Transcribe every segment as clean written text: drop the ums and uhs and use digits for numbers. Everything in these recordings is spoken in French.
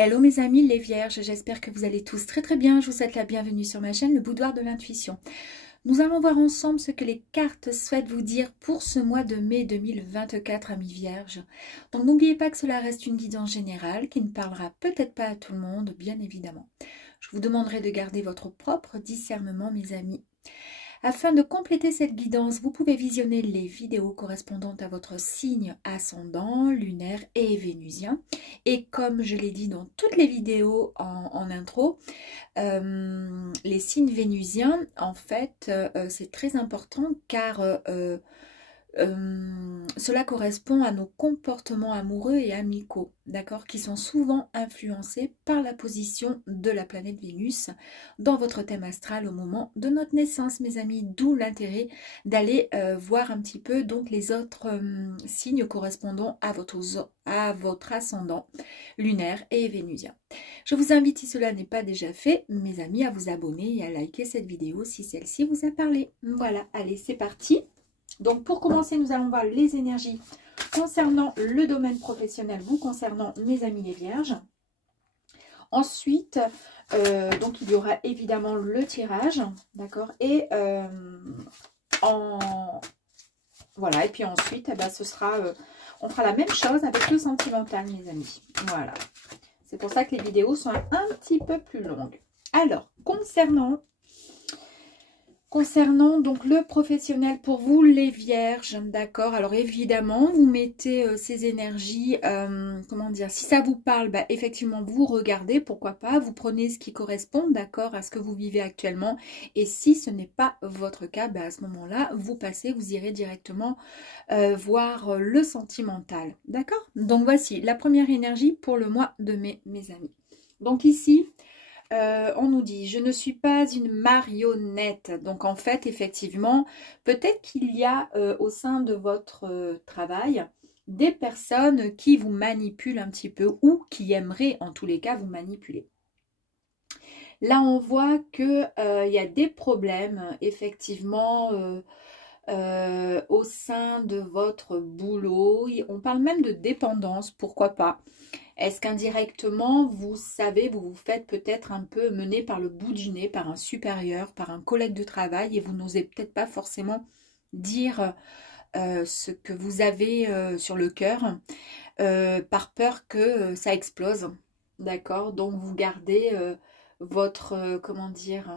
Hello mes amis les vierges, j'espère que vous allez tous très très bien. Je vous souhaite la bienvenue sur ma chaîne, le boudoir de l'intuition. Nous allons voir ensemble ce que les cartes souhaitent vous dire pour ce mois de mai 2024, amis vierges. Donc n'oubliez pas que cela reste une guidance générale qui ne parlera peut-être pas à tout le monde, bien évidemment. Je vous demanderai de garder votre propre discernement, mes amis. Afin de compléter cette guidance, vous pouvez visionner les vidéos correspondantes à votre signe ascendant, lunaire et vénusien. Et comme je l'ai dit dans toutes les vidéos en intro, les signes vénusiens, en fait, c'est très important car cela correspond à nos comportements amoureux et amicaux, d'accord, qui sont souvent influencés par la position de la planète Vénus dans votre thème astral au moment de notre naissance, mes amis, d'où l'intérêt d'aller voir un petit peu donc les autres signes correspondant à votre ascendant lunaire et vénusien. Je vous invite, si cela n'est pas déjà fait, mes amis, à vous abonner et à liker cette vidéo si celle-ci vous a parlé. Voilà, allez, c'est parti. Donc pour commencer, nous allons voir les énergies concernant le domaine professionnel, vous concernant mes amis les vierges. Ensuite, donc il y aura évidemment le tirage, d'accord, et voilà, et puis ensuite, ce sera, on fera la même chose avec le sentimental, mes amis. Voilà, c'est pour ça que les vidéos sont un petit peu plus longues. Alors, Concernant donc le professionnel pour vous les vierges, d'accord, alors évidemment vous mettez ces énergies, comment dire, si ça vous parle, effectivement vous regardez, pourquoi pas, vous prenez ce qui correspond, d'accord, à ce que vous vivez actuellement, et si ce n'est pas votre cas, à ce moment-là, vous passez, vous irez directement voir le sentimental, d'accord. Donc voici la première énergie pour le mois de mai, mes amis. Donc ici, on nous dit, je ne suis pas une marionnette. Donc en fait, effectivement, peut-être qu'il y a au sein de votre travail des personnes qui vous manipulent un petit peu ou qui aimeraient en tous les cas vous manipuler. Là, on voit qu'il y a des problèmes, effectivement, au sein de votre boulot. On parle même de dépendance, pourquoi pas. Est-ce qu'indirectement, vous savez, vous vous faites peut-être un peu mener par le bout du nez, par un supérieur, par un collègue de travail, et vous n'osez peut-être pas forcément dire ce que vous avez sur le cœur, par peur que ça explose, d'accord? Donc vous gardez votre, comment dire,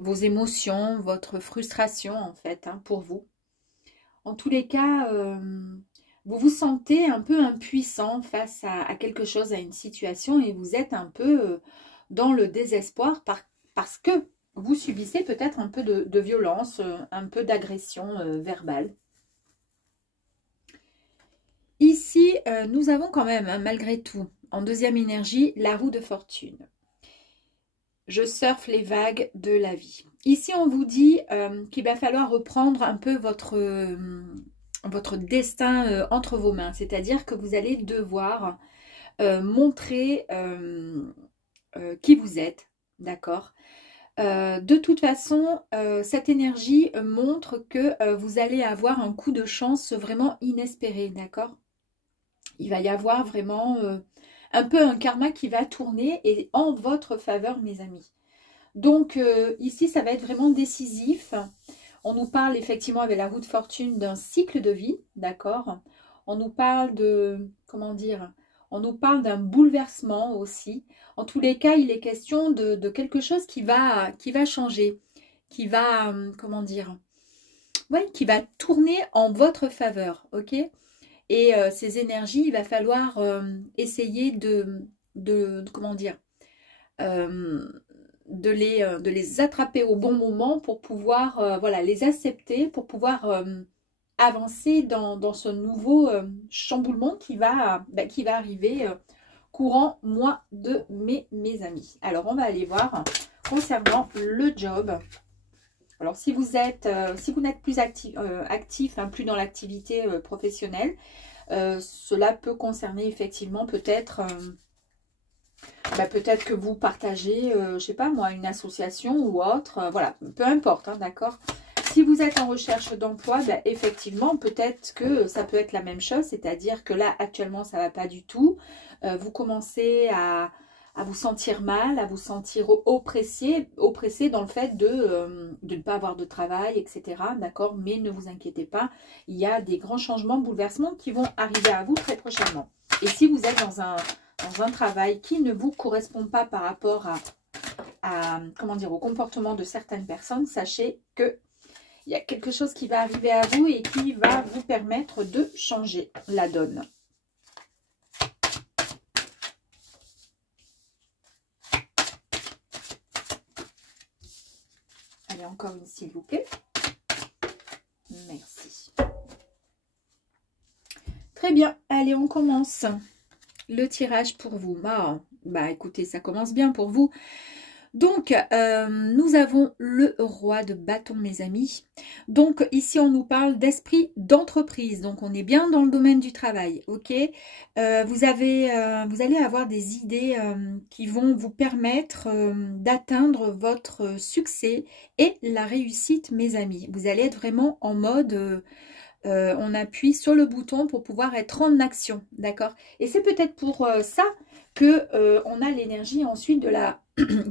vos émotions, votre frustration en fait, pour vous. En tous les cas, vous vous sentez un peu impuissant face à quelque chose, à une situation, et vous êtes un peu dans le désespoir parce que vous subissez peut-être un peu de violence, un peu d'agression verbale. Ici, nous avons quand même, malgré tout, en deuxième énergie, la roue de fortune. Je surfe les vagues de la vie. Ici, on vous dit qu'il va falloir reprendre un peu votre destin entre vos mains. C'est-à-dire que vous allez devoir montrer qui vous êtes. D'accord. De toute façon, cette énergie montre que vous allez avoir un coup de chance vraiment inespéré. D'accord. Il va y avoir vraiment un peu un karma qui va tourner et en votre faveur, mes amis. Donc ici, ça va être vraiment décisif. On nous parle effectivement avec la roue de fortune d'un cycle de vie, d'accord. On nous parle de, comment dire, on nous parle d'un bouleversement aussi. En tous les cas, il est question de quelque chose qui va changer, qui va, comment dire, ouais, qui va tourner en votre faveur, ok. Et ces énergies, il va falloir essayer comment dire, de les attraper au bon moment pour pouvoir voilà, les accepter, pour pouvoir avancer dans ce nouveau chamboulement qui va arriver courant mois de mai, mes amis. Alors, on va aller voir concernant le job. Alors, si vous n'êtes plus actif, plus dans l'activité professionnelle, cela peut concerner effectivement peut-être peut-être que vous partagez, je sais pas moi, une association ou autre, voilà, peu importe, d'accord. Si vous êtes en recherche d'emploi, effectivement, peut-être que ça peut être la même chose, c'est-à-dire que là, actuellement, ça ne va pas du tout. Vous commencez à à vous sentir mal, à vous sentir oppressé dans le fait de ne pas avoir de travail, etc. D'accord? Mais ne vous inquiétez pas, il y a des grands changements, bouleversements qui vont arriver à vous très prochainement. Et si vous êtes dans un travail qui ne vous correspond pas par rapport comment dire, au comportement de certaines personnes, sachez que il y a quelque chose qui va arriver à vous et qui va vous permettre de changer la donne. Allez, encore une s'il vous plaît. Merci. Très bien, allez, on commence le tirage pour vous. Bah écoutez, ça commence bien pour vous. Donc, nous avons le roi de bâton, mes amis. Donc, ici, on nous parle d'esprit d'entreprise. Donc, on est bien dans le domaine du travail, ok? Vous allez avoir des idées qui vont vous permettre d'atteindre votre succès et la réussite, mes amis. Vous allez être vraiment en mode... on appuie sur le bouton pour pouvoir être en action, d'accord? Et c'est peut-être pour ça que on a l'énergie ensuite de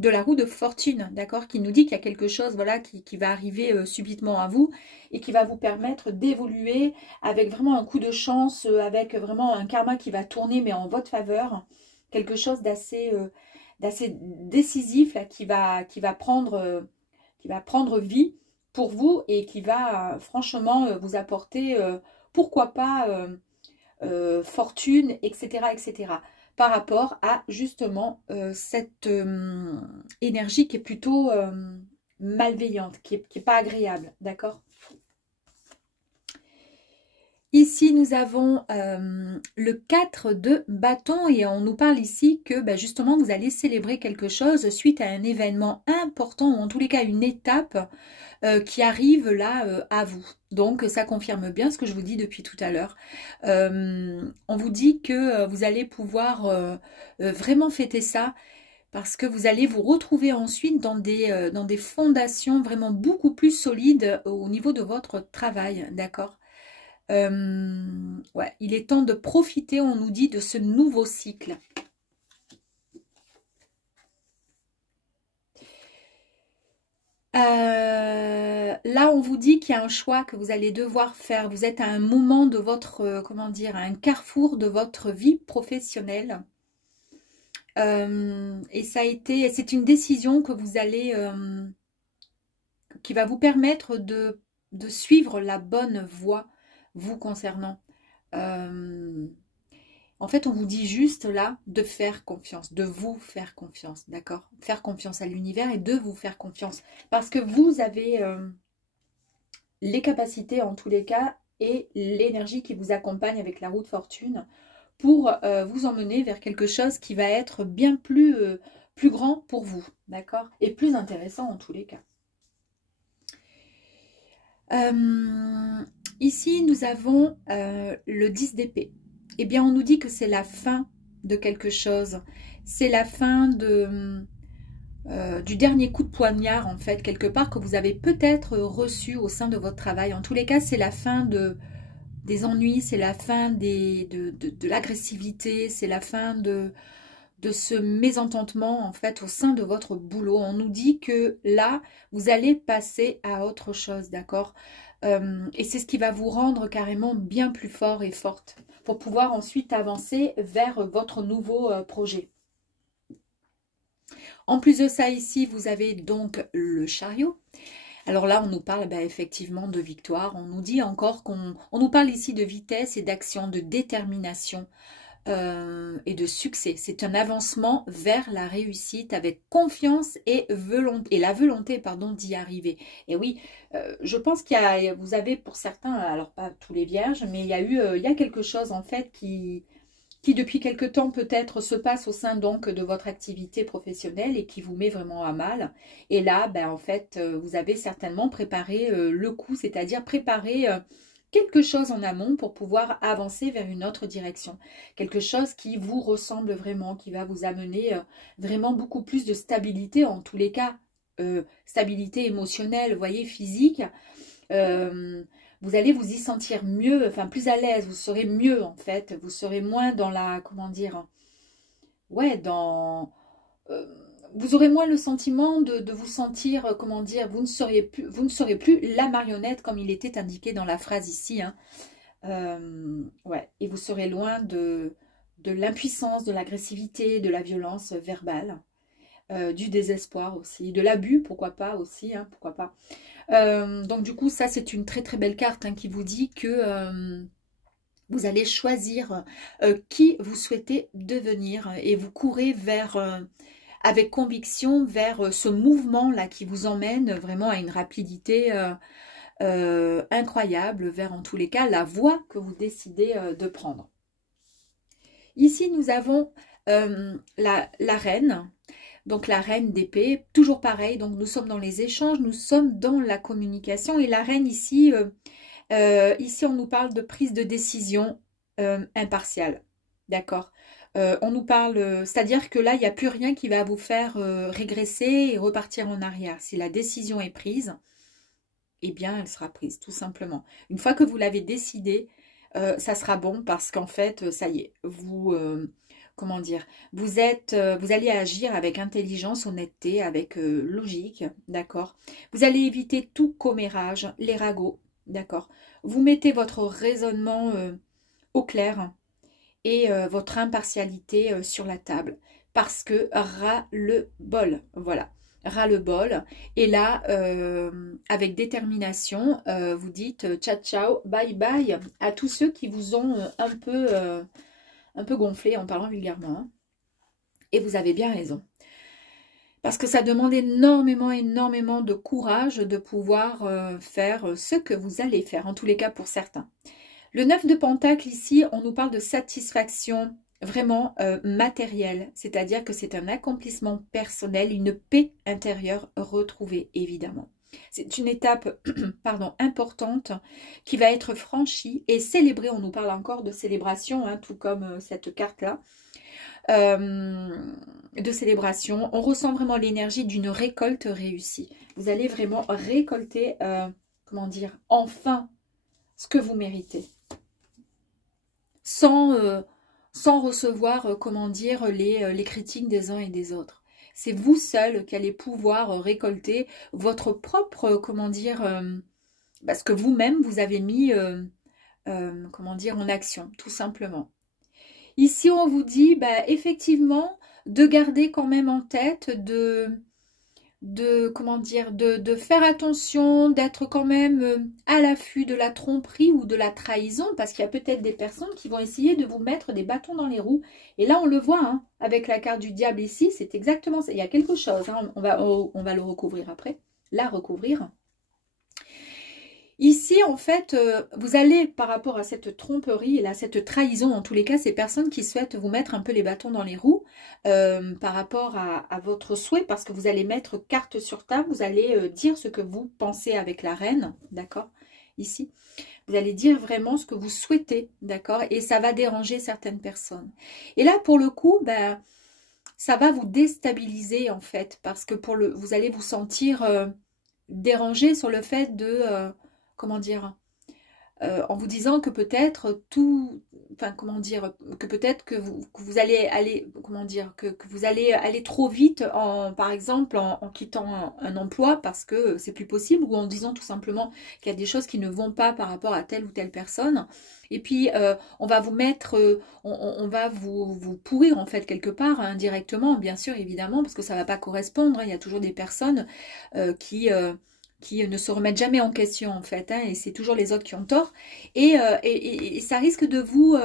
la roue de fortune, d'accord? Qui nous dit qu'il y a quelque chose, voilà, qui va arriver subitement à vous et qui va vous permettre d'évoluer avec vraiment un coup de chance, avec vraiment un karma qui va tourner, mais en votre faveur. Quelque chose d'assez décisif là, qui va prendre vie pour vous et qui va franchement vous apporter, pourquoi pas, fortune, etc., etc. Par rapport à justement cette énergie qui est plutôt malveillante, qui est pas agréable, d'accord? Ici, nous avons le 4 de bâton et on nous parle ici que justement, vous allez célébrer quelque chose suite à un événement important ou en tous les cas une étape qui arrive là à vous. Donc, ça confirme bien ce que je vous dis depuis tout à l'heure. On vous dit que vous allez pouvoir vraiment fêter ça parce que vous allez vous retrouver ensuite dans des fondations vraiment beaucoup plus solides au niveau de votre travail, d'accord? Ouais, il est temps de profiter, on nous dit, de ce nouveau cycle. Là, on vous dit qu'il y a un choix que vous allez devoir faire. Vous êtes à un moment de votre, comment dire, à un carrefour de votre vie professionnelle. Et c'est une décision que vous allez, qui va vous permettre de suivre la bonne voie vous concernant. En fait, on vous dit juste là de faire confiance, de vous faire confiance, d'accord? Faire confiance à l'univers et de vous faire confiance. Parce que vous avez les capacités en tous les cas et l'énergie qui vous accompagne avec la roue de fortune pour vous emmener vers quelque chose qui va être bien plus, plus grand pour vous, d'accord? Et plus intéressant en tous les cas. Ici, nous avons le 10 d'épée. Eh bien, on nous dit que c'est la fin de quelque chose. C'est la fin du dernier coup de poignard, en fait, quelque part, que vous avez peut-être reçu au sein de votre travail. En tous les cas, c'est la fin des ennuis, c'est la fin de l'agressivité, c'est la fin de ce mésententement, en fait, au sein de votre boulot. On nous dit que là, vous allez passer à autre chose, d'accord? Et c'est ce qui va vous rendre carrément bien plus fort et forte pour pouvoir ensuite avancer vers votre nouveau projet. En plus de ça, ici, vous avez donc le chariot. Alors là, on nous parle effectivement de victoire. On nous dit encore on nous parle ici de vitesse et d'action, de détermination et de succès. C'est un avancement vers la réussite avec confiance et la volonté d'y arriver. Et oui, je pense vous avez pour certains, alors pas tous les vierges, mais il y a quelque chose en fait qui depuis quelque temps peut-être se passe au sein donc de votre activité professionnelle et qui vous met vraiment à mal. Et là, en fait, vous avez certainement préparé le coup, c'est-à-dire préparé quelque chose en amont pour pouvoir avancer vers une autre direction. Quelque chose qui vous ressemble vraiment, qui va vous amener vraiment beaucoup plus de stabilité, en tous les cas, stabilité émotionnelle, vous voyez, physique. Vous allez vous y sentir mieux, enfin plus à l'aise, vous serez mieux en fait, vous serez moins dans la, comment dire, ouais, dans euh, vous aurez moins le sentiment de vous sentir, comment dire, vous ne serez plus la marionnette comme il était indiqué dans la phrase ici, hein. Ouais, et vous serez loin de l'impuissance, de l'agressivité, de la violence verbale, du désespoir aussi, de l'abus, pourquoi pas aussi, hein, pourquoi pas. Donc du coup, ça c'est une très très belle carte, hein, qui vous dit que vous allez choisir qui vous souhaitez devenir et vous courez vers, avec conviction, vers ce mouvement-là qui vous emmène vraiment à une rapidité incroyable, vers en tous les cas la voie que vous décidez de prendre. Ici, nous avons la reine. Donc la reine d'épée, toujours pareil, donc nous sommes dans les échanges, nous sommes dans la communication. Et la reine ici, ici on nous parle de prise de décision impartiale. D'accord, on nous parle, c'est-à-dire que là, il n'y a plus rien qui va vous faire régresser et repartir en arrière. Si la décision est prise, eh bien elle sera prise, tout simplement. Une fois que vous l'avez décidé, ça sera bon parce qu'en fait, ça y est, vous... comment dire, vous allez agir avec intelligence, honnêteté, avec logique, d'accord. Vous allez éviter tout commérage, les ragots, d'accord. Vous mettez votre raisonnement au clair et votre impartialité sur la table parce que ras le bol, voilà. Ras le bol. Et là, avec détermination, vous dites ciao ciao, bye bye à tous ceux qui vous ont un peu gonflé en parlant vulgairement. Hein. Et vous avez bien raison. Parce que ça demande énormément, énormément de courage de pouvoir faire ce que vous allez faire, en tous les cas pour certains. Le 9 de Pentacle ici, on nous parle de satisfaction vraiment matérielle, c'est-à-dire que c'est un accomplissement personnel, une paix intérieure retrouvée évidemment. C'est une étape pardon, importante qui va être franchie et célébrée. On nous parle encore de célébration, hein, tout comme cette carte-là, de célébration. On ressent vraiment l'énergie d'une récolte réussie. Vous allez vraiment récolter, comment dire, enfin ce que vous méritez. Sans recevoir, comment dire, les critiques des uns et des autres. C'est vous seul qui allez pouvoir récolter votre propre, comment dire, ce que vous-même vous avez mis, comment dire, en action, tout simplement. Ici, on vous dit, effectivement, de garder quand même en tête comment dire, de faire attention, d'être quand même à l'affût de la tromperie ou de la trahison, parce qu'il y a peut-être des personnes qui vont essayer de vous mettre des bâtons dans les roues. Et là, on le voit, hein, avec la carte du diable ici, c'est exactement ça. Il y a quelque chose, hein, on va le recouvrir après, la recouvrir. Ici, en fait, vous allez, par rapport à cette tromperie, là, cette trahison, en tous les cas, ces personnes qui souhaitent vous mettre un peu les bâtons dans les roues par rapport à votre souhait, parce que vous allez mettre carte sur table, vous allez dire ce que vous pensez avec la reine, d'accord, ici. Vous allez dire vraiment ce que vous souhaitez, d'accord, et ça va déranger certaines personnes. Et là, pour le coup, ça va vous déstabiliser, en fait, parce que vous allez vous sentir dérangé sur le fait de... comment dire, en vous disant que peut-être comment dire, que peut-être que vous allez aller, comment dire, que vous allez aller trop vite, par exemple, en quittant un emploi parce que c'est plus possible, ou en disant tout simplement qu'il y a des choses qui ne vont pas par rapport à telle ou telle personne. Et puis, on va vous mettre, on va vous pourrir en fait quelque part, hein, indirectement, bien sûr, évidemment, parce que ça ne va pas correspondre. Hein. Il y a toujours des personnes qui ne se remettent jamais en question en fait, hein, et c'est toujours les autres qui ont tort, et ça risque de vous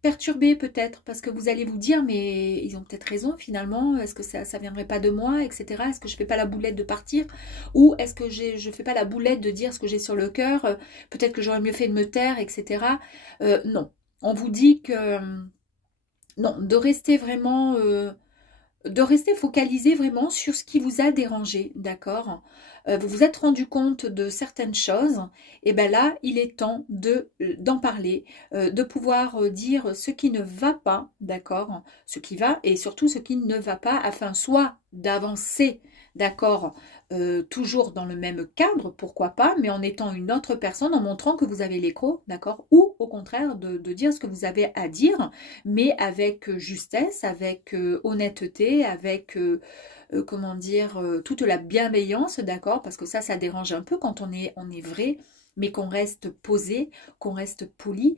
perturber peut-être, parce que vous allez vous dire, mais ils ont peut-être raison finalement, est-ce que ça viendrait pas de moi, etc. Est-ce que je fais pas la boulette de partir, ou est-ce que je fais pas la boulette de dire ce que j'ai sur le cœur, peut-être que j'aurais mieux fait de me taire, etc. Non, on vous dit que non, de rester vraiment... de rester focalisé vraiment sur ce qui vous a dérangé, d'accord. Vous vous êtes rendu compte de certaines choses, et bien là, il est temps d'en parler, de pouvoir dire ce qui ne va pas, d'accord, ce qui va et surtout ce qui ne va pas, afin soit d'avancer, d'accord, toujours dans le même cadre, pourquoi pas, mais en étant une autre personne, en montrant que vous avez l'écho, d'accord, ou au contraire de dire ce que vous avez à dire, mais avec justesse, avec honnêteté, avec, comment dire, toute la bienveillance, d'accord? Parce que ça dérange un peu quand on est vrai, mais qu'on reste posé, qu'on reste poli,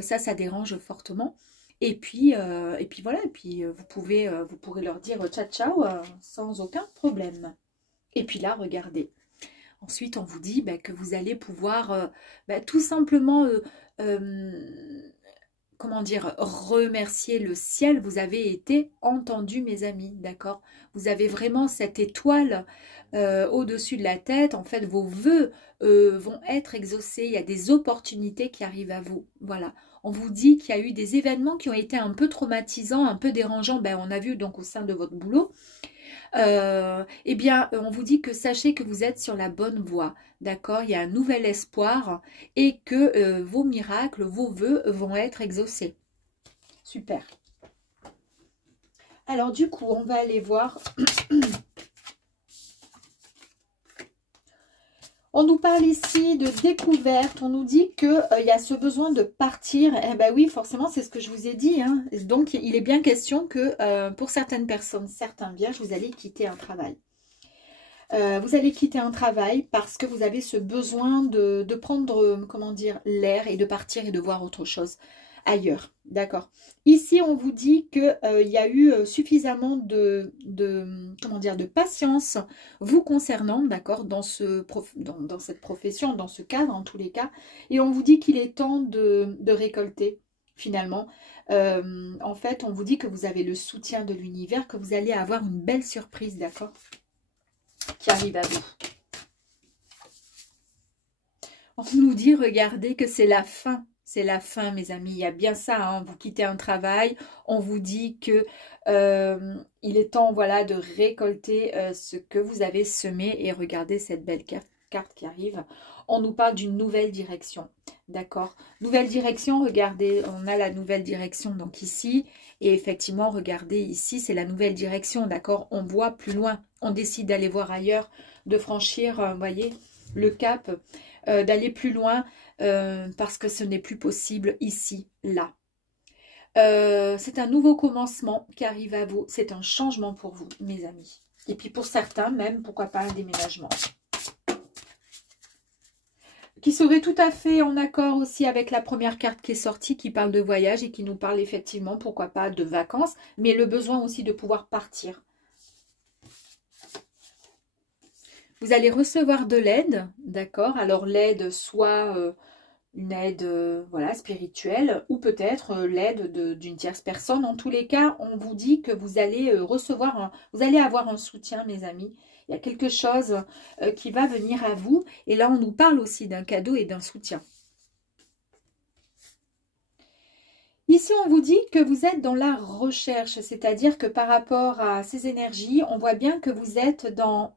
ça dérange fortement. Et puis voilà, et puis vous pourrez leur dire ciao ciao sans aucun problème. Et puis là, regardez. Ensuite, on vous dit que vous allez pouvoir tout simplement, comment dire, remercier le ciel. Vous avez été entendus, mes amis, d'accord? Vous avez vraiment cette étoile au-dessus de la tête. En fait, vos vœux vont être exaucés. Il y a des opportunités qui arrivent à vous. Voilà. On vous dit qu'il y a eu des événements qui ont été un peu traumatisants, un peu dérangeants. On a vu donc au sein de votre boulot. Eh bien, on vous dit que sachez que vous êtes sur la bonne voie, d'accord? Il y a un nouvel espoir et que vos miracles, vos vœux vont être exaucés. Super. Alors du coup, on va aller voir. On nous parle ici de découverte, on nous dit qu'il y a ce besoin de partir. Eh bien oui, forcément, c'est ce que je vous ai dit, hein. Donc, il est bien question que pour certaines personnes, certains vierges, vous allez quitter un travail. Vous allez quitter un travail parce que vous avez ce besoin de prendre, comment dire, l'air et de partir et de voir autre chose ailleurs. D'accord. Ici, on vous dit qu'il y a eu suffisamment comment dire, de patience vous concernant, d'accord, dans cette profession, dans ce cadre en tous les cas. Et on vous dit qu'il est temps de récolter finalement. En fait, on vous dit que vous avez le soutien de l'univers, que vous allez avoir une belle surprise, d'accord, qui arrive à vous. On nous dit, regardez, que c'est la fin. C'est la fin, mes amis. Il y a bien ça, hein. Vous quittez un travail. On vous dit que il est temps, voilà, de récolter ce que vous avez semé. Et regardez cette belle carte qui arrive. On nous parle d'une nouvelle direction. D'accord? Nouvelle direction, regardez, on a la nouvelle direction donc ici. Et effectivement, regardez ici, c'est la nouvelle direction. D'accord? On voit plus loin. On décide d'aller voir ailleurs, de franchir, vous voyez, le cap, d'aller plus loin. Parce que ce n'est plus possible ici, là. C'est un nouveau commencement qui arrive à vous. C'est un changement pour vous, mes amis. Et puis pour certains, même, pourquoi pas un déménagement. Qui serait tout à fait en accord aussi avec la première carte qui est sortie, qui parle de voyage et qui nous parle effectivement, pourquoi pas, de vacances, mais le besoin aussi de pouvoir partir. Vous allez recevoir de l'aide, d'accord? Alors l'aide soit une aide voilà, spirituelle ou peut-être l'aide d'une tierce personne. En tous les cas, on vous dit que vous allez recevoir, vous allez avoir un soutien, mes amis. Il y a quelque chose qui va venir à vous. Et là, on nous parle aussi d'un cadeau et d'un soutien. Ici, on vous dit que vous êtes dans la recherche, c'est-à-dire que par rapport à ces énergies, on voit bien que vous êtes dans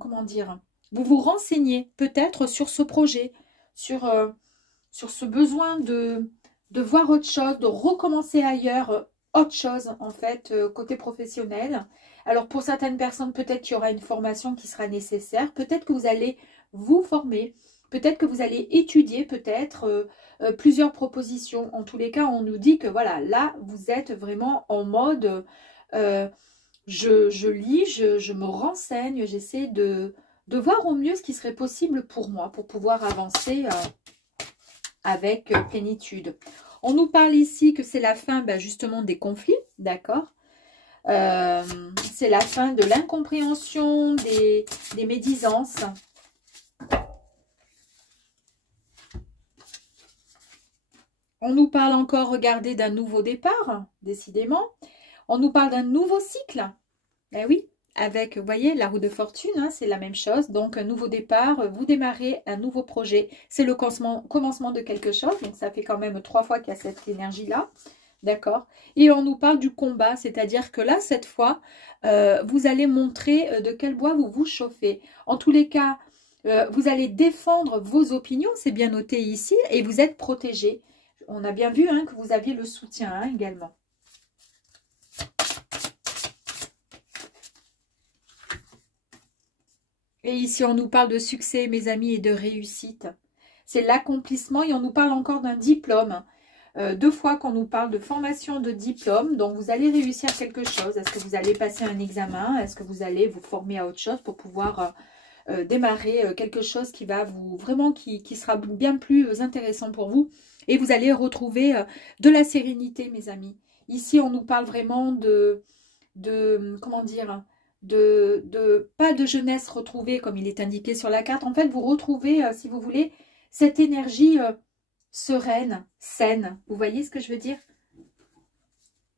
comment dire, vous vous renseignez peut-être sur ce projet, sur ce besoin de voir autre chose, de recommencer ailleurs, autre chose en fait, côté professionnel. Alors pour certaines personnes, peut-être qu'il y aura une formation qui sera nécessaire, peut-être que vous allez vous former, peut-être que vous allez étudier peut-être plusieurs propositions. En tous les cas, on nous dit que voilà, là, vous êtes vraiment en mode je lis, je me renseigne, j'essaie de voir au mieux ce qui serait possible pour moi, pour pouvoir avancer avec plénitude. On nous parle ici que c'est la fin justement des conflits, d'accord? C'est la fin de l'incompréhension, des médisances. On nous parle encore, regardez, d'un nouveau départ, décidément. On nous parle d'un nouveau cycle. Eh oui, avec, vous voyez, la roue de fortune, hein, c'est la même chose. Donc, un nouveau départ, vous démarrez un nouveau projet. C'est le commencement de quelque chose. Donc, ça fait quand même 3 fois qu'il y a cette énergie-là. D'accord? Et on nous parle du combat, c'est-à-dire que là, cette fois, vous allez montrer de quel bois vous vous chauffez. En tous les cas, vous allez défendre vos opinions, c'est bien noté ici, et vous êtes protégé. On a bien vu hein, que vous aviez le soutien hein, également. Et ici, on nous parle de succès, mes amis, et de réussite. c'est l'accomplissement et on nous parle encore d'un diplôme. 2 fois qu'on nous parle de formation de diplôme, donc vous allez réussir quelque chose. Est-ce que vous allez passer un examen? Est-ce que vous allez vous former à autre chose pour pouvoir démarrer quelque chose qui va vous vraiment qui sera bien plus intéressant pour vous et vous allez retrouver de la sérénité, mes amis. Ici, on nous parle vraiment de comment dire, pas de jeunesse retrouvée comme il est indiqué sur la carte. En fait, vous retrouvez, si vous voulez, cette énergie sereine, saine. Vous voyez ce que je veux dire?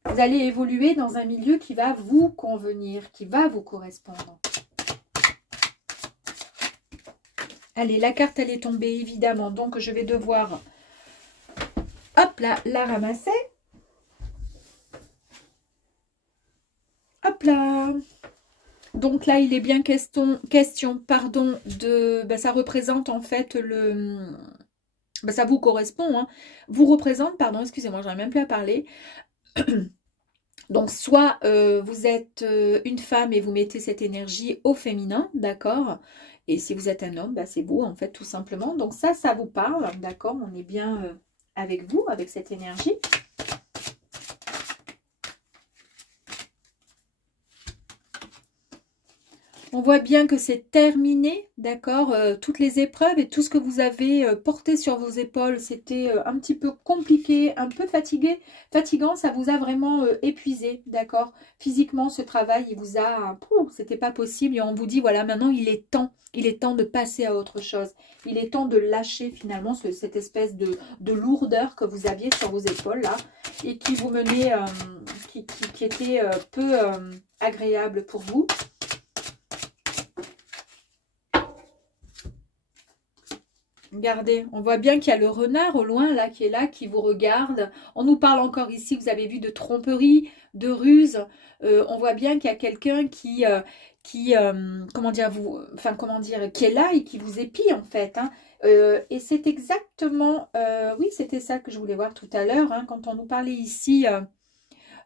Vous allez évoluer dans un milieu qui va vous convenir, qui va vous correspondre. Allez, la carte, elle est tombée, évidemment. Donc, je vais devoir, hop là, la ramasser. Hop là. Donc là, il est bien question pardon, de... Ben, ça représente en fait le... Ben, ça vous correspond. Hein. Vous représente, pardon, excusez-moi, j'arrive même plus à parler. Donc, soit vous êtes une femme et vous mettez cette énergie au féminin, d'accord? Et si vous êtes un homme, bah, c'est vous, en fait, tout simplement. Donc, ça vous parle, d'accord? On est bien avec vous, avec cette énergie. On voit bien que c'est terminé, d'accord? Toutes les épreuves et tout ce que vous avez porté sur vos épaules, c'était un petit peu compliqué, un peu fatigant, ça vous a vraiment épuisé, d'accord? Physiquement, ce travail, il vous a... C'était pas possible et on vous dit, voilà, maintenant il est temps de passer à autre chose. Il est temps de lâcher finalement cette espèce de lourdeur que vous aviez sur vos épaules, là, et qui vous menait, qui était peu agréable pour vous. Regardez, on voit bien qu'il y a le renard au loin, là, qui vous regarde. On nous parle encore ici, vous avez vu, de tromperie, de ruse. On voit bien qu'il y a quelqu'un qui comment dire, qui est là et qui vous épie, en fait. Hein. Et c'est exactement, oui, c'était ça que je voulais voir tout à l'heure, hein, quand on nous parlait ici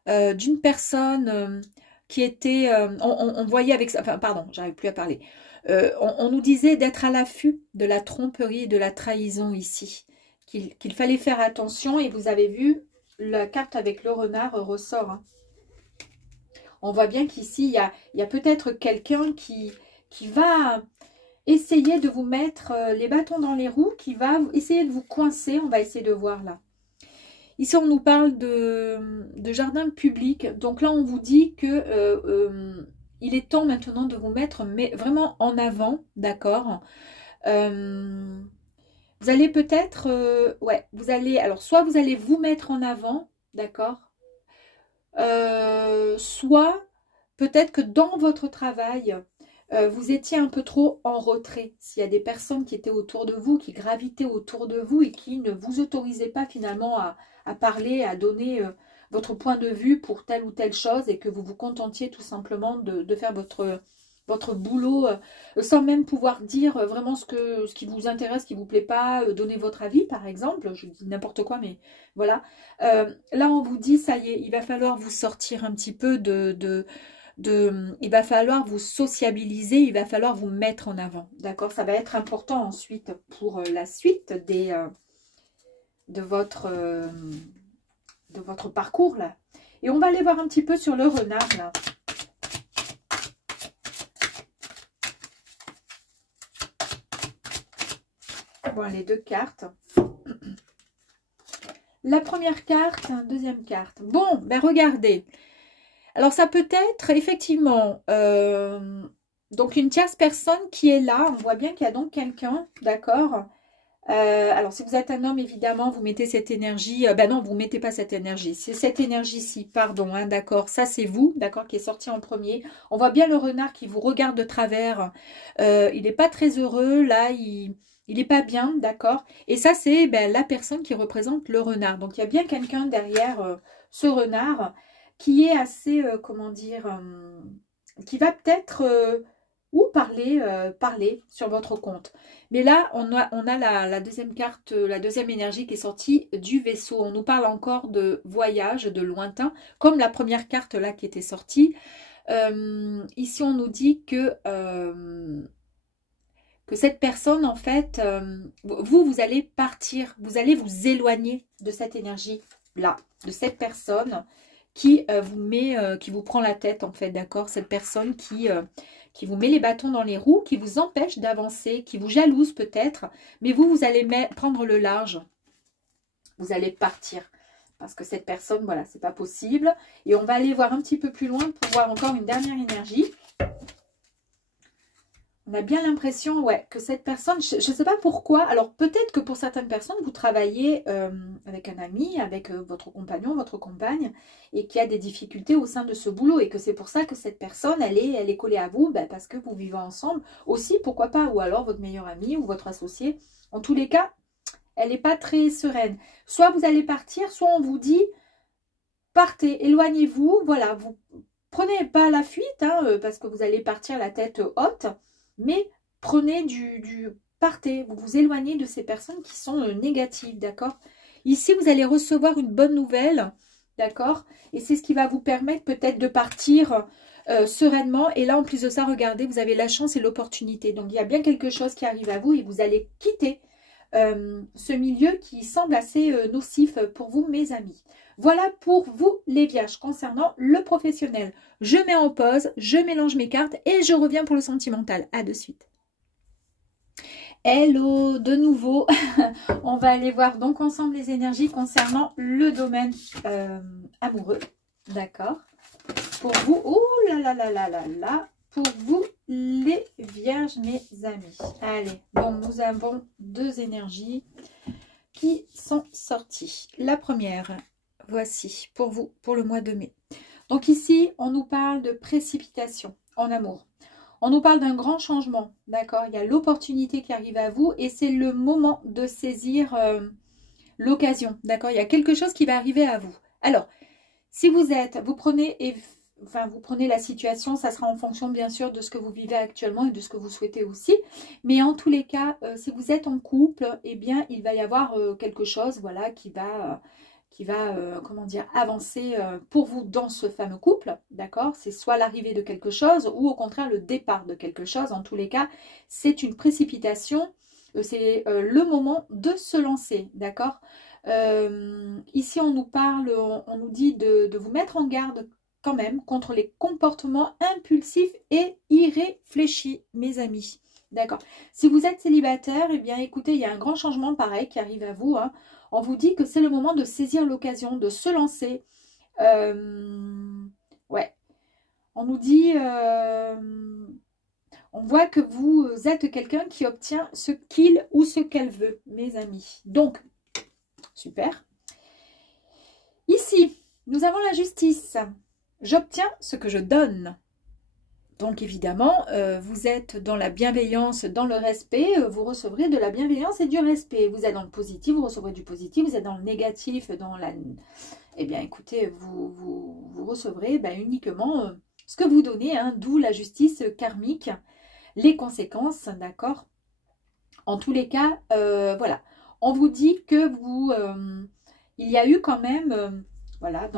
d'une personne qui était, on voyait avec, enfin, pardon, j'arrive plus à parler. On nous disait d'être à l'affût de la tromperie et de la trahison ici, qu'il fallait faire attention et vous avez vu, la carte avec le renard ressort. Hein. On voit bien qu'ici, il y a peut-être quelqu'un qui va essayer de vous mettre les bâtons dans les roues, qui va essayer de vous coincer, on va essayer de voir là. Ici, on nous parle de jardin public, donc là, on vous dit que... il est temps maintenant de vous mettre vraiment en avant, d'accord? Vous allez peut-être, ouais, vous allez, alors soit vous allez vous mettre en avant, d'accord? Soit peut-être que dans votre travail, vous étiez un peu trop en retrait. S'il y a des personnes qui étaient autour de vous, qui gravitaient autour de vous et qui ne vous autorisaient pas finalement à parler, à donner... votre point de vue pour telle ou telle chose et que vous vous contentiez tout simplement de faire votre boulot sans même pouvoir dire vraiment ce qui vous intéresse, ce qui vous plaît pas, donner votre avis par exemple, je dis n'importe quoi mais voilà. Là on vous dit ça y est, il va falloir vous sortir un petit peu il va falloir vous sociabiliser, il va falloir vous mettre en avant, d'accord? Ça va être important ensuite pour la suite de votre parcours là. Et on va aller voir un petit peu sur le renard là. Bon, les deux cartes. La première carte, deuxième carte. Bon, ben regardez. Alors ça peut être effectivement donc une tierce personne qui est là. On voit bien qu'il y a donc quelqu'un, d'accord? Alors, si vous êtes un homme, évidemment, vous mettez cette énergie. Ben non, vous ne mettez pas cette énergie. C'est cette énergie-ci, pardon, hein, d'accord. Ça, c'est vous, d'accord, qui est sorti en premier. On voit bien le renard qui vous regarde de travers. Il n'est pas très heureux. Là, il n'est pas bien, d'accord. Et ça, c'est la personne qui représente le renard. Donc, il y a bien quelqu'un derrière ce renard qui est assez, comment dire, qui va peut-être... ou parler sur votre compte. Mais là, on a la deuxième carte, la deuxième énergie qui est sortie du vaisseau. On nous parle encore de voyage, de lointain, comme la première carte là qui était sortie. Ici, on nous dit que que cette personne, en fait, vous allez partir, vous allez vous éloigner de cette énergie-là, de cette personne qui vous met, qui vous prend la tête, en fait, d'accord? Cette personne qui vous met les bâtons dans les roues, qui vous empêche d'avancer, qui vous jalouse peut-être, mais vous allez prendre le large. Vous allez partir. Parce que cette personne, voilà, c'est pas possible. Et on va aller voir un petit peu plus loin pour voir encore une dernière énergie. On a bien l'impression, ouais, que cette personne, je ne sais pas pourquoi, alors peut-être que pour certaines personnes, vous travaillez avec un ami, avec votre compagnon, votre compagne, et qu'il y a des difficultés au sein de ce boulot, et que c'est pour ça que cette personne, elle est collée à vous, ben, parce que vous vivez ensemble aussi, pourquoi pas, ou alors votre meilleur ami ou votre associé. En tous les cas, elle n'est pas très sereine. Soit vous allez partir, soit on vous dit, partez, éloignez-vous, voilà, vous prenez pas la fuite, hein, parce que vous allez partir la tête haute, mais prenez partez, vous vous éloignez de ces personnes qui sont négatives, d'accord? Ici, vous allez recevoir une bonne nouvelle, d'accord? Et c'est ce qui va vous permettre peut-être de partir sereinement. Et là, en plus de ça, regardez, vous avez la chance et l'opportunité. Donc, il y a bien quelque chose qui arrive à vous et vous allez quitter ce milieu qui semble assez nocif pour vous, mes amis. Voilà pour vous, les vierges, concernant le professionnel. Je mets en pause, je mélange mes cartes et je reviens pour le sentimental. À de suite. Hello, de nouveau. On va aller voir donc ensemble les énergies concernant le domaine amoureux. D'accord. Pour vous, oh là là là là là là. Pour vous, les vierges, mes amis. Allez, donc nous avons deux énergies qui sont sorties. La première, voici, pour vous, pour le mois de mai. Donc ici, on nous parle de précipitation en amour. On nous parle d'un grand changement, d'accord? Il y a l'opportunité qui arrive à vous et c'est le moment de saisir l'occasion, d'accord? Il y a quelque chose qui va arriver à vous. Alors, si vous prenez la situation, ça sera en fonction bien sûr de ce que vous vivez actuellement et de ce que vous souhaitez aussi. Mais en tous les cas, si vous êtes en couple, eh bien, il va y avoir quelque chose, voilà, qui va comment dire, avancer pour vous dans ce fameux couple, d'accord? C'est soit l'arrivée de quelque chose ou au contraire le départ de quelque chose. En tous les cas, c'est une précipitation, c'est le moment de se lancer, d'accord? Ici, on nous parle, on nous dit de vous mettre en garde quand même contre les comportements impulsifs et irréfléchis, mes amis. D'accord. Si vous êtes célibataire, eh bien, écoutez, il y a un grand changement pareil qui arrive à vous, hein. On vous dit que c'est le moment de saisir l'occasion, de se lancer. Ouais. On nous dit... on voit que vous êtes quelqu'un qui obtient ce qu'il ou ce qu'elle veut, mes amis. Donc, super. Ici, nous avons la justice. J'obtiens ce que je donne. Donc évidemment, vous êtes dans la bienveillance, dans le respect, vous recevrez de la bienveillance et du respect. Vous êtes dans le positif, vous recevrez du positif, vous êtes dans le négatif, dans la... Eh bien écoutez, vous recevrez uniquement ce que vous donnez, hein, d'où la justice karmique, les conséquences, d'accord? En tous les cas, voilà. On vous dit que vous... il y a eu quand même... voilà,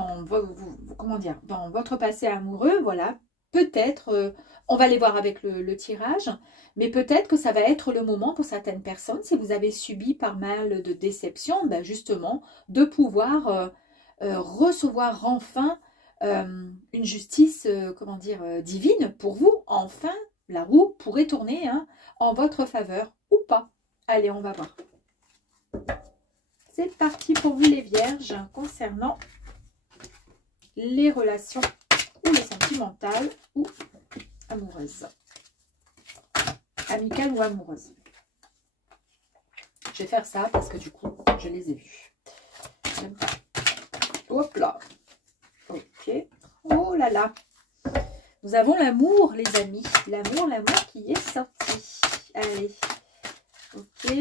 comment dire, dans votre passé amoureux, voilà, peut-être, on va aller voir avec le tirage, mais peut-être que ça va être le moment pour certaines personnes, si vous avez subi pas mal de déceptions, justement, de pouvoir recevoir enfin une justice, comment dire, divine pour vous. Enfin, la roue pourrait tourner, hein, en votre faveur ou pas. Allez, on va voir. C'est parti pour vous les vierges, concernant les relations ou les sentimentales ou amoureuses. Amicales ou amoureuses. Je vais faire ça parce que du coup, je les ai vus. J'aime pas. Hop là. Ok. Oh là là. Nous avons l'amour, les amis. L'amour qui est sorti. Allez. Ok.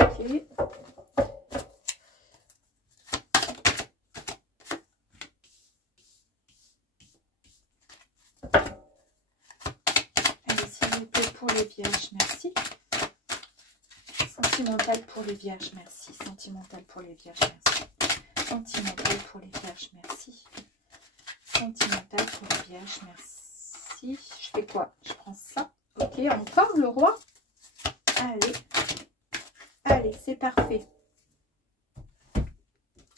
Ok. Pour les vierges, merci. Sentimental pour les vierges, merci. Sentimental pour les vierges, merci. Sentimental pour les vierges, merci. Sentimental pour les vierges, merci. ici, je fais quoi? Je prends ça. Ok, encore le roi. Allez. Allez, c'est parfait.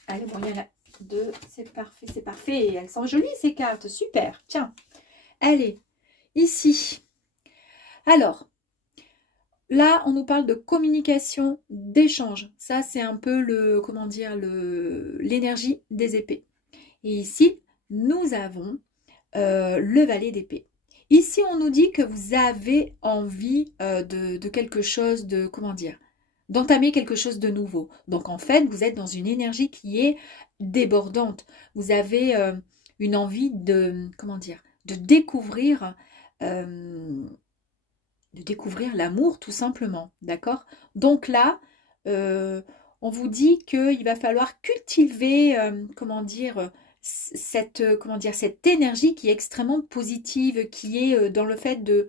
Allez, bon, il y en a deux. C'est parfait, c'est parfait. Elles sont jolies, ces cartes. Super. Tiens. Allez, ici. Alors, là, on nous parle de communication, d'échange. Ça, c'est un peu le, comment dire, l'énergie des épées. Et ici, nous avons le valet d'épée. Ici, on nous dit que vous avez envie de quelque chose de, comment dire, d'entamer quelque chose de nouveau. Donc, en fait, vous êtes dans une énergie qui est débordante. Vous avez une envie de, comment dire, de découvrir l'amour, tout simplement. D'accord? Donc là, on vous dit qu'il va falloir cultiver, comment dire, cette énergie qui est extrêmement positive, qui est dans le fait de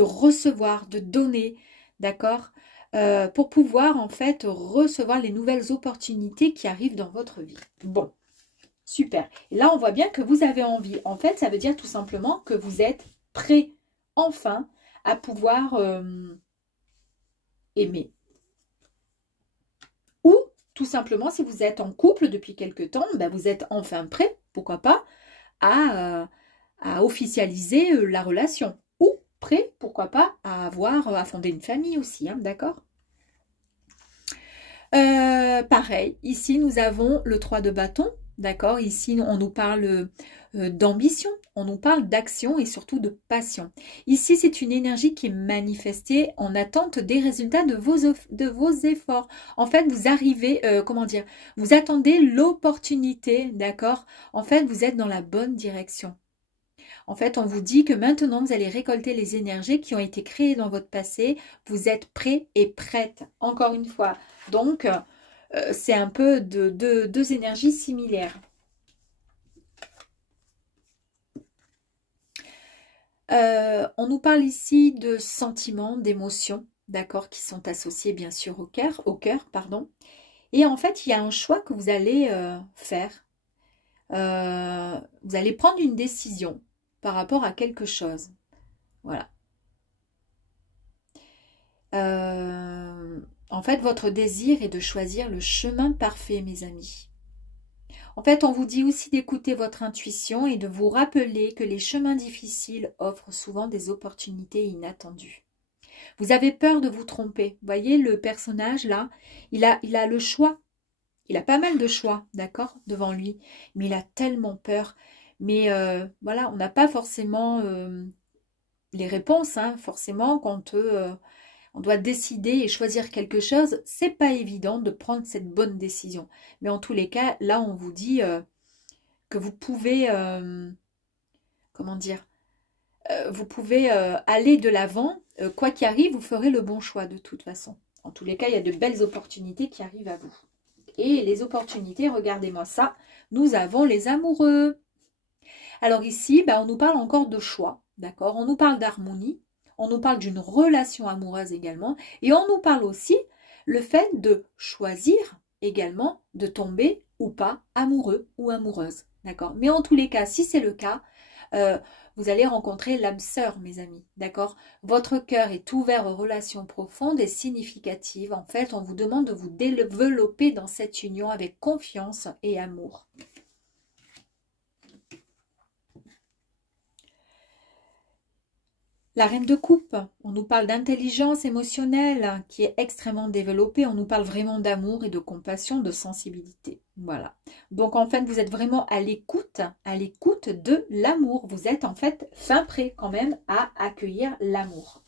recevoir, de donner, d'accord, pour pouvoir en fait recevoir les nouvelles opportunités qui arrivent dans votre vie. Bon, super. Et là, on voit bien que vous avez envie. En fait, ça veut dire tout simplement que vous êtes prêt, enfin, à pouvoir aimer. Ou tout simplement, si vous êtes en couple depuis quelque temps, ben vous êtes enfin prêt, pourquoi pas, à officialiser la relation. Ou prêt, pourquoi pas, à fonder une famille aussi, hein, d'accord? Pareil, ici nous avons le 3 de bâton, d'accord? Ici on nous parle d'ambition, on nous parle d'action et surtout de passion. Ici c'est une énergie qui est manifestée en attente des résultats de vos efforts. En fait vous arrivez, comment dire, vous attendez l'opportunité, d'accord? En fait vous êtes dans la bonne direction. En fait, on vous dit que maintenant, vous allez récolter les énergies qui ont été créées dans votre passé. Vous êtes prêt et prête, encore une fois. Donc, c'est un peu deux énergies similaires. On nous parle ici de sentiments, d'émotions, d'accord, qui sont associés bien sûr au cœur, pardon. Et en fait, il y a un choix que vous allez faire. Vous allez prendre une décision par rapport à quelque chose. Voilà. En fait, votre désir est de choisir le chemin parfait, mes amis. En fait, on vous dit aussi d'écouter votre intuition et de vous rappeler que les chemins difficiles offrent souvent des opportunités inattendues. Vous avez peur de vous tromper. Vous voyez, le personnage, là, il a le choix. Il a pas mal de choix, d'accord, devant lui. Mais il a tellement peur. Mais voilà, on n'a pas forcément les réponses, hein, forcément, quand on doit décider et choisir quelque chose, c'est pas évident de prendre cette bonne décision. Mais en tous les cas, là, on vous dit que vous pouvez, comment dire, vous pouvez aller de l'avant. Quoi qu'il arrive, vous ferez le bon choix de toute façon. En tous les cas, il y a de belles opportunités qui arrivent à vous. Et les opportunités, regardez-moi ça, nous avons les amoureux. Alors ici, on nous parle encore de choix, d'accord? On nous parle d'harmonie, on nous parle d'une relation amoureuse également, et on nous parle aussi le fait de choisir également de tomber ou pas amoureux ou amoureuse, d'accord? Mais en tous les cas, si c'est le cas, vous allez rencontrer l'âme sœur, mes amis, d'accord? Votre cœur est ouvert aux relations profondes et significatives. En fait, on vous demande de vous développer dans cette union avec confiance et amour. La reine de coupe, on nous parle d'intelligence émotionnelle qui est extrêmement développée. On nous parle vraiment d'amour et de compassion, de sensibilité. Voilà. Donc en fait, vous êtes vraiment à l'écoute de l'amour. Vous êtes en fait fin prêt quand même à accueillir l'amour.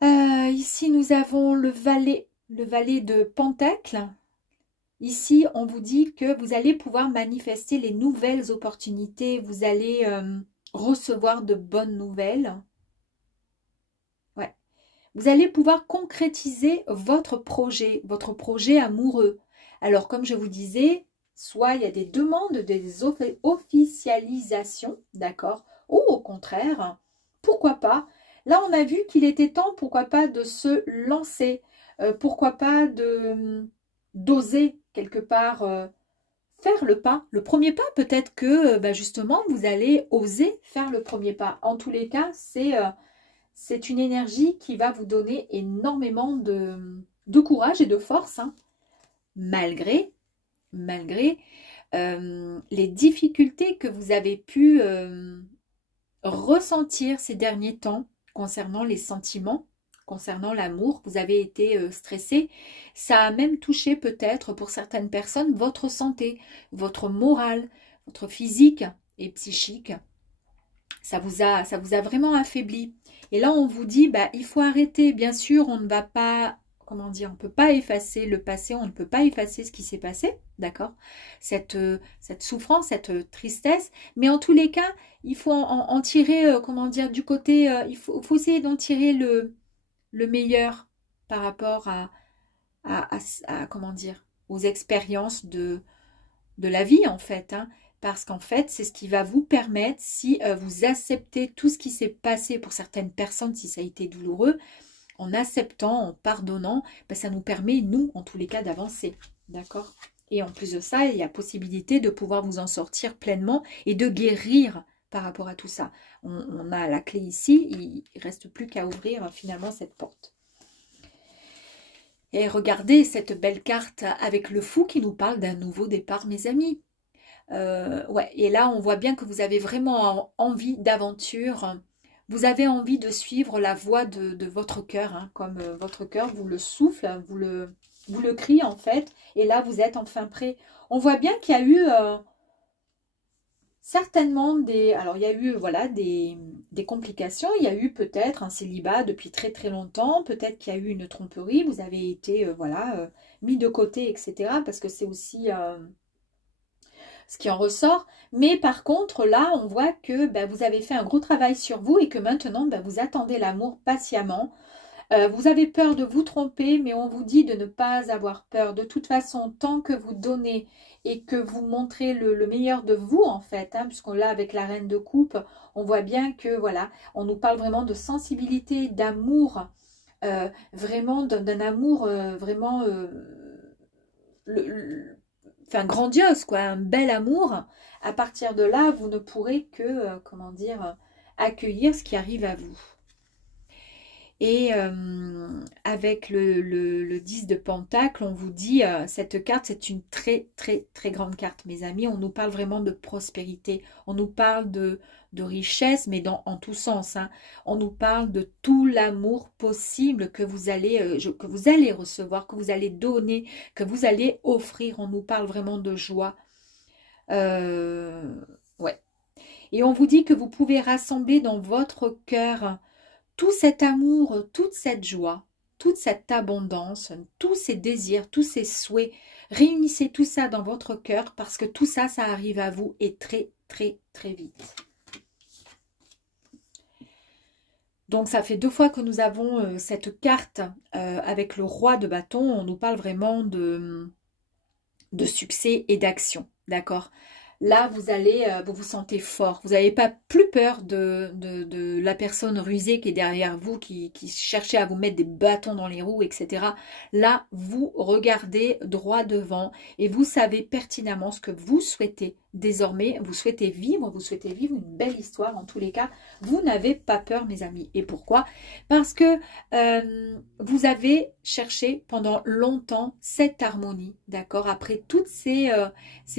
Ici, nous avons le valet de Pentacle. Ici, on vous dit que vous allez pouvoir manifester les nouvelles opportunités. Vous allez recevoir de bonnes nouvelles. Ouais. Vous allez pouvoir concrétiser votre projet amoureux. Alors, comme je vous disais, soit il y a des demandes, des officialisations, d'accord? Ou au contraire, pourquoi pas? Là, on a vu qu'il était temps, pourquoi pas, de se lancer. Pourquoi pas d'oser quelque part faire le pas, le premier pas. Peut-être que bah, justement, vous allez oser faire le premier pas. En tous les cas, c'est une énergie qui va vous donner énormément de courage et de force, hein, malgré les difficultés que vous avez pu ressentir ces derniers temps concernant les sentiments, concernant l'amour. Vous avez été stressé. Ça a même touché peut-être pour certaines personnes votre santé, votre morale, votre physique et psychique. Ça vous a vraiment affaibli. Et là, on vous dit, bah, il faut arrêter. Bien sûr, on ne va pas, comment dire, on ne peut pas effacer le passé, on ne peut pas effacer ce qui s'est passé, d'accord, cette souffrance, cette tristesse. Mais en tous les cas, il faut en tirer, comment dire, du côté, il faut essayer d'en tirer le meilleur par rapport comment dire, aux expériences de la vie, en fait, hein. Parce qu'en fait, c'est ce qui va vous permettre, si vous acceptez tout ce qui s'est passé pour certaines personnes, si ça a été douloureux, en acceptant, en pardonnant, ben, ça nous permet, nous, en tous les cas, d'avancer. D'accord? Et en plus de ça, il y a possibilité de pouvoir vous en sortir pleinement et de guérir par rapport à tout ça. On a la clé ici, il ne reste plus qu'à ouvrir finalement cette porte. Et regardez cette belle carte avec le fou qui nous parle d'un nouveau départ, mes amis. Ouais, et là, on voit bien que vous avez vraiment envie d'aventure. Vous avez envie de suivre la voie de votre cœur, hein, comme votre cœur vous le souffle, vous le crie en fait. Et là, vous êtes enfin prêt. On voit bien qu'il y a eu certainement alors il y a eu voilà des complications. Il y a eu peut-être un célibat depuis très très longtemps. Peut-être qu'il y a eu une tromperie. Vous avez été voilà mis de côté, etc. Parce que c'est aussi ce qui en ressort. Mais par contre, là, on voit que vous avez fait un gros travail sur vous et que maintenant, vous attendez l'amour patiemment. Vous avez peur de vous tromper, mais on vous dit de ne pas avoir peur. De toute façon, tant que vous donnez et que vous montrez le meilleur de vous, en fait, hein, puisqu'on l'a avec la reine de coupe, on voit bien que, voilà, on nous parle vraiment de sensibilité, d'amour, vraiment d'un amour vraiment... enfin grandiose, quoi, un bel amour. À partir de là, vous ne pourrez que, comment dire, accueillir ce qui arrive à vous. Et avec le 10 de Pentacle, on vous dit, cette carte, c'est une très, très, très grande carte, mes amis. On nous parle vraiment de prospérité. On nous parle de richesse, mais en tous sens, hein. On nous parle de tout l'amour possible que vous allez recevoir, que vous allez donner, que vous allez offrir. On nous parle vraiment de joie. Ouais. Et on vous dit que vous pouvez rassembler dans votre cœur tout cet amour, toute cette joie, toute cette abondance, tous ces désirs, tous ces souhaits. Réunissez tout ça dans votre cœur parce que tout ça, ça arrive à vous et très, très, très vite. Donc, ça fait 2 fois que nous avons cette carte avec le roi de bâton. On nous parle vraiment de succès et d'action, d'accord ? Là, vous vous sentez fort. Vous n'avez pas plus peur de la personne rusée qui est derrière vous, qui cherchait à vous mettre des bâtons dans les roues, etc. Là, vous regardez droit devant et vous savez pertinemment ce que vous souhaitez. Désormais, vous souhaitez vivre une belle histoire. En tous les cas, vous n'avez pas peur, mes amis. Et pourquoi? Parce que vous avez cherché pendant longtemps cette harmonie, d'accord? Après toutes ces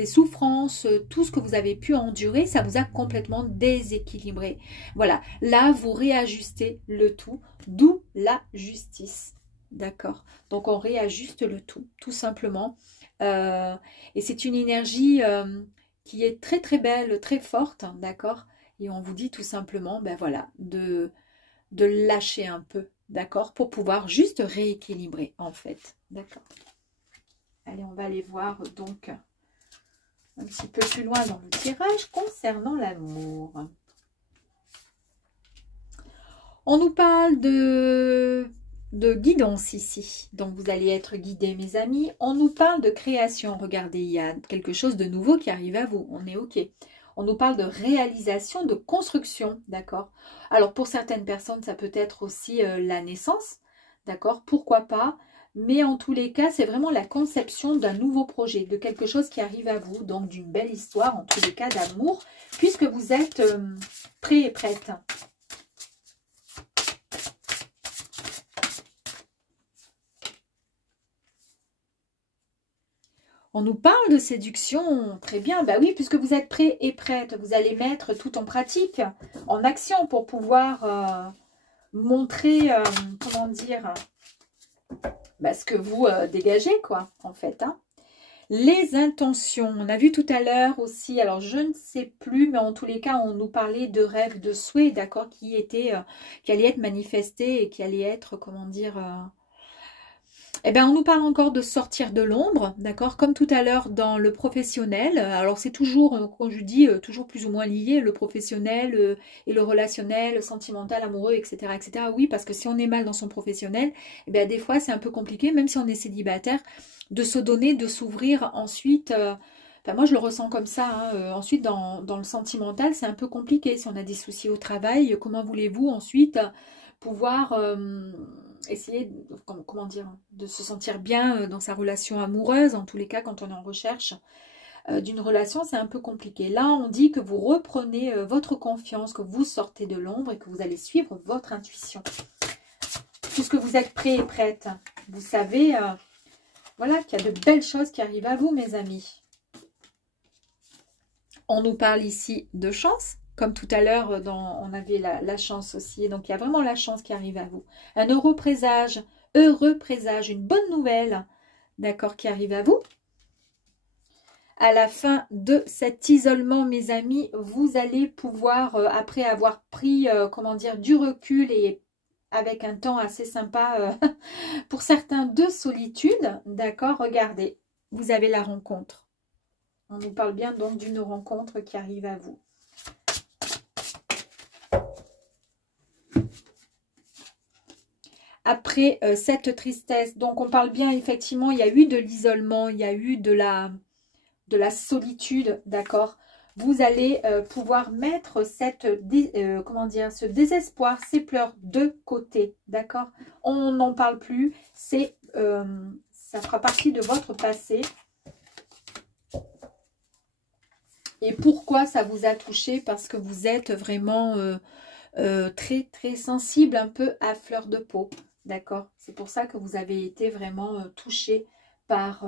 souffrances, tout ce que vous avez pu endurer, ça vous a complètement déséquilibré. Voilà, là, vous réajustez le tout, d'où la justice, d'accord? Donc, on réajuste le tout simplement. Et c'est une énergie... qui est très très belle, très forte, hein, d'accord? Et on vous dit tout simplement, voilà, de lâcher un peu, d'accord? Pour pouvoir juste rééquilibrer, en fait, d'accord? Allez, on va aller voir donc un petit peu plus loin dans le tirage concernant l'amour. On nous parle de guidance ici, donc vous allez être guidés, mes amis. On nous parle de création, regardez, il y a quelque chose de nouveau qui arrive à vous, on est ok. On nous parle de réalisation, de construction, d'accord. Alors pour certaines personnes, ça peut être aussi la naissance, d'accord, pourquoi pas. Mais en tous les cas, c'est vraiment la conception d'un nouveau projet, de quelque chose qui arrive à vous, donc d'une belle histoire, en tous les cas d'amour, puisque vous êtes prêt et prête. On nous parle de séduction, très bien, bah oui, puisque vous êtes prêt et prête, vous allez mettre tout en pratique, en action pour pouvoir montrer, comment dire, bah, ce que vous dégagez, quoi, en fait. Hein. Les intentions, on a vu tout à l'heure aussi, alors je ne sais plus, mais en tous les cas, on nous parlait de rêves, de souhaits, d'accord, qui allaient être manifestés et qui allaient être, comment dire... Eh bien, on nous parle encore de sortir de l'ombre, d'accord, comme tout à l'heure dans le professionnel. Alors, c'est toujours, quand je dis, toujours plus ou moins lié, le professionnel et le relationnel, le sentimental, amoureux, etc., etc. Oui, parce que si on est mal dans son professionnel, eh bien, des fois, c'est un peu compliqué, même si on est célibataire, de se donner, de s'ouvrir ensuite. Enfin, moi, je le ressens comme ça. Hein, ensuite, dans le sentimental, c'est un peu compliqué. Si on a des soucis au travail, comment voulez-vous ensuite pouvoir... essayer, comment dire, de se sentir bien dans sa relation amoureuse. En tous les cas, quand on est en recherche d'une relation, c'est un peu compliqué. Là, on dit que vous reprenez votre confiance, que vous sortez de l'ombre et que vous allez suivre votre intuition. Puisque vous êtes prêt et prête, vous savez, voilà, qu'il y a de belles choses qui arrivent à vous, mes amis. On nous parle ici de chance. Comme tout à l'heure, on avait la chance aussi. Donc, il y a vraiment la chance qui arrive à vous. Un heureux présage, une bonne nouvelle, d'accord, qui arrive à vous. À la fin de cet isolement, mes amis, vous allez pouvoir, après avoir pris, comment dire, du recul et avec un temps assez sympa, pour certains, de solitude, d'accord, regardez, vous avez la rencontre. On nous parle bien donc d'une rencontre qui arrive à vous. Après cette tristesse, donc on parle bien effectivement, il y a eu de l'isolement, il y a eu de la solitude, d'accord. Vous allez pouvoir mettre comment dire, ce désespoir, ces pleurs de côté, d'accord. On n'en parle plus, ça fera partie de votre passé. Et pourquoi ça vous a touché? Parce que vous êtes vraiment très très sensible, un peu à fleur de peau. D'accord, c'est pour ça que vous avez été vraiment touché par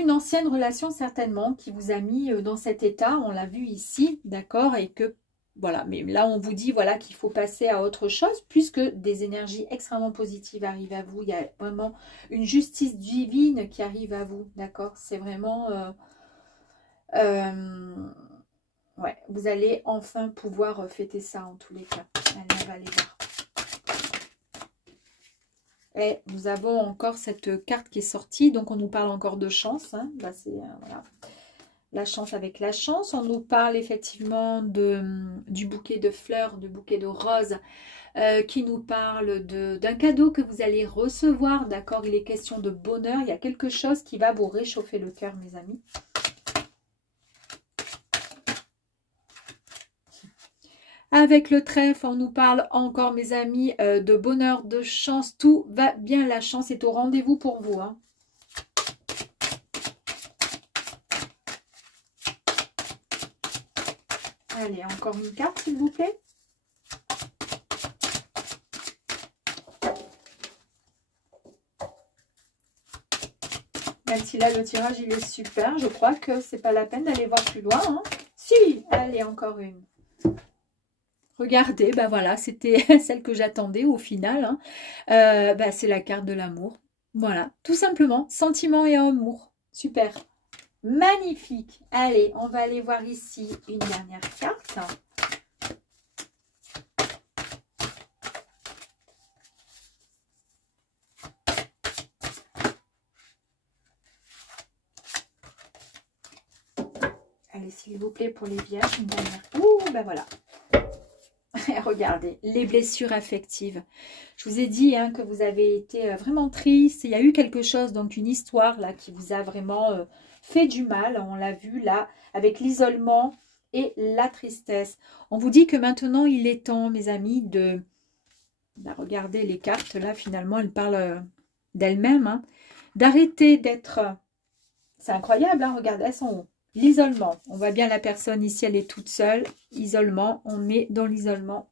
une ancienne relation certainement qui vous a mis dans cet état, on l'a vu ici, d'accord, et que voilà, mais là on vous dit voilà qu'il faut passer à autre chose puisque des énergies extrêmement positives arrivent à vous, il y a vraiment une justice divine qui arrive à vous, d'accord, c'est vraiment ouais, vous allez enfin pouvoir fêter ça en tous les cas. Allez, on va aller voir. Et nous avons encore cette carte qui est sortie, donc on nous parle encore de chance. Hein. Là, c'est voilà, la chance avec la chance. On nous parle effectivement du bouquet de fleurs, du bouquet de roses, qui nous parle d'un cadeau que vous allez recevoir. D'accord, il est question de bonheur. Il y a quelque chose qui va vous réchauffer le cœur, mes amis. Avec le trèfle, on nous parle encore, mes amis, de bonheur, de chance. Tout va bien, la chance est au rendez-vous pour vous. Hein. Allez, encore une carte, s'il vous plaît. Même si là, le tirage, il est super. Je crois que c'est pas la peine d'aller voir plus loin. Hein. Si, allez, encore une. Regardez, bah voilà, c'était celle que j'attendais au final. Hein. Bah, c'est la carte de l'amour. Voilà, tout simplement, sentiment et amour. Super. Magnifique. Allez, on va aller voir ici une dernière carte. Allez, s'il vous plaît, pour les vierges, une dernière. Ouh, ben voilà. Regardez, les blessures affectives. Je vous ai dit hein, que vous avez été vraiment triste. Il y a eu quelque chose, donc une histoire là qui vous a vraiment fait du mal. On l'a vu là avec l'isolement et la tristesse. On vous dit que maintenant il est temps, mes amis, de Bah, regardez les cartes, là, finalement, elles parlent d'elles-mêmes. Hein. D'arrêter d'être... C'est incroyable, hein, regardez, elles sont où? L'isolement. On voit bien la personne ici, elle est toute seule. Isolement, on est dans l'isolement.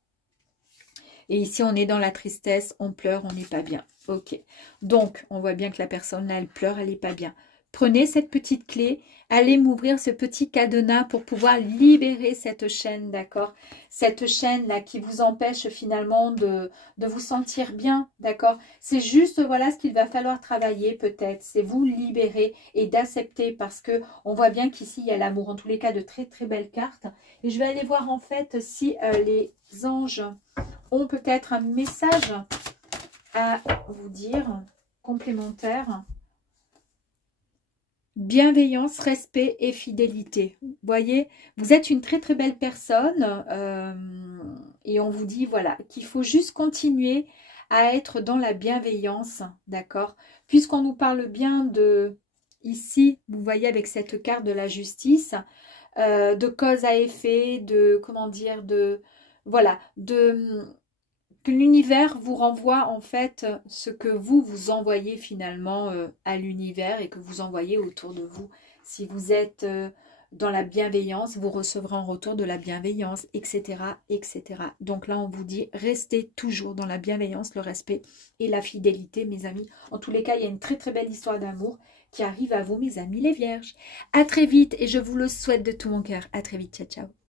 Et ici, on est dans la tristesse, on pleure, on n'est pas bien. Ok. Donc, on voit bien que la personne, là, elle pleure, elle n'est pas bien. Prenez cette petite clé, allez m'ouvrir ce petit cadenas pour pouvoir libérer cette chaîne, d'accord? Cette chaîne-là qui vous empêche finalement de vous sentir bien, d'accord? C'est juste, voilà, ce qu'il va falloir travailler peut-être, c'est vous libérer et d'accepter parce que on voit bien qu'ici, il y a l'amour. En tous les cas, de très, très belles cartes. Et je vais aller voir en fait si les anges ont peut-être un message à vous dire, complémentaire. Bienveillance, respect et fidélité. Vous voyez, vous êtes une très très belle personne et on vous dit voilà qu'il faut juste continuer à être dans la bienveillance, d'accord? Puisqu'on nous parle bien de, ici, vous voyez avec cette carte de la justice, de cause à effet, de, comment dire, de, voilà, que l'univers vous renvoie en fait ce que vous envoyez finalement à l'univers et que vous envoyez autour de vous. Si vous êtes dans la bienveillance, vous recevrez en retour de la bienveillance, etc., etc. Donc là, on vous dit, restez toujours dans la bienveillance, le respect et la fidélité, mes amis. En tous les cas, il y a une très très belle histoire d'amour qui arrive à vous, mes amis les vierges. À très vite et je vous le souhaite de tout mon cœur. À très vite, ciao, ciao.